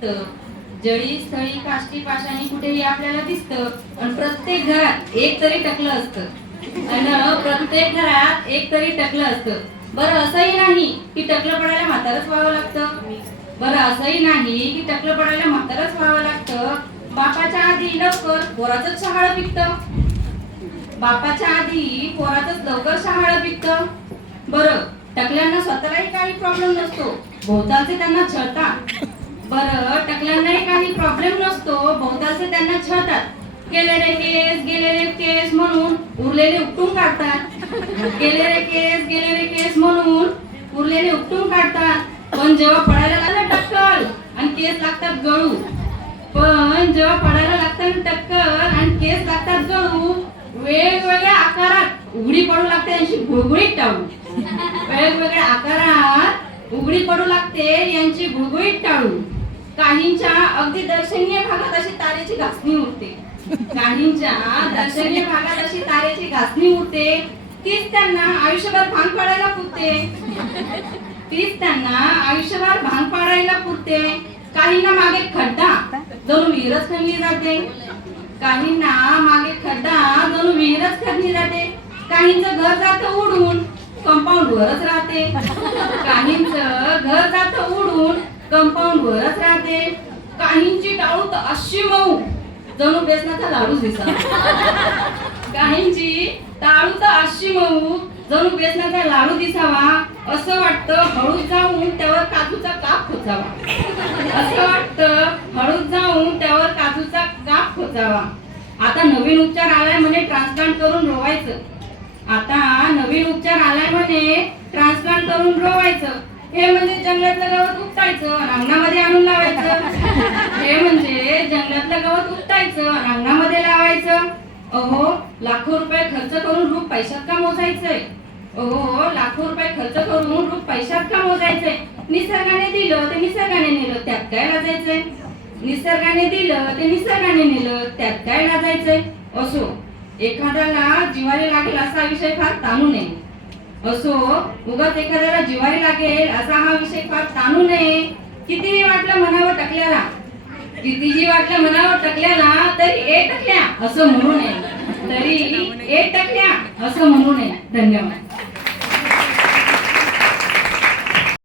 दिसतं. जळी स्थळी काष्टी पाषाणी कुठेही आपल्याला दिसतं. आणि प्रत्येक घरात एक तरी टकलं असतं आणि प्रत्येक घरात एक तरी टकलं असतं. बरं असंही नाही की टकलं पडायला म्हातारच व्हावं लागतं. बरं असंही नाही की टकलं पडायला म्हातारच व्हावं लागतं. बापाच्या आधी लवकर पोराचंच शहाळं पिकतं. बापाच्या आधी पोराचंच लवकर शहाळं पिकतं. बरं टकल्यांना स्वतःलाही काही प्रॉब्लेम नसतो, भोवतालचे त्यांना छळतात. बरं टकल्यांनाही काही प्रॉब्लेम नसतो, भोवतालचे त्यांना छळतात. गेले रे केस म्हणून उरलेले उपटून काढतात. गेले रे केस म्हणून उरलेले उपटून काढतात. पण जेव्हा पडायला लागलं टक्कल आणि केस लागतात गळू, पण जेव्हा पडायला लागतात टक्कल आणि केस लागतात गळू, वेगवेगळ्या आकारात उघडी पडू लागते यांची गुळगुळीत टाळू. वेगवेगळ्या आकारात उघडी पडू लागते यांची गुळगुळीत टाळू. काहींच्या अगदी दर्शनीय भागात अशी तारेची घासणी उरते. काहींच्या दर्शनीय भागात अशी तारेची घासणी उरते. तीच त्यांना आयुष्यभर भांग पाडायला पुरते. तीच त्यांना आयुष्यभर भांग पाडायला पुरते. काहींना मागे खड्डा जणू विहीरच खणली जाते. काहींना मागे खड्डा जणू विहीरच खणली जाते. काहींचं घर जातं उडून कंपाऊंड वरच राहते. काहींचं घर जातं उडून कंपाऊंड वरच राहते. काहींची टाळू तर अशी मऊ जणू बेसनाचा लाडूच दिसा. काहींची टाळू तर अशी मऊ जणू बेसनाचा लाडू दिसावा. असं वाटतं हळूच जाऊन त्यावर काजूचा काप खोचावा. असं वाटतं हळूच जाऊन त्यावर काजूचा काप खोचावा. आता नवीन उपचार आलाय म्हणे ट्रान्सप्लांट करून रोवायचं. आता नवीन उपचार आलाय म्हणे ट्रान्सप्लांट करून रोवायचं. हे म्हणजे जंगलातलं गवत उपटायचं आणि अंगणामध्ये आणून लावायचं. हे म्हणजे जंगलातलं गवत उपटायचं आणि अंगणामध्ये लावायचं. अहो लाखो रुपये खर्च करून रूप पैशात का मोजायचंय? अहो लाखो रुपये खर्च करून रूप पैशात का मोजायचंय? निसर्गाने दिलं ते निसर्गाने नेलं, त्यात काय लाजायचंय? निसर्गाने दिलं ते निसर्गाने नेलं, त्यात काय लाजायचंय? असो एखाद्याला जिव्हारी लागेल असा विषय फार ताणू नये. असो उगाच एखाद्याला जिव्हारी लागेल असा हा विषय फार ताणू नये. कितीही वाटलं म्हणावं टकल्याला, कितीही वाटलं म्हणावं टकल्याला, तरी ए टकल्या असं म्हणू नये. तरी ए टकल्या असं म्हणू नये. धन्यवाद.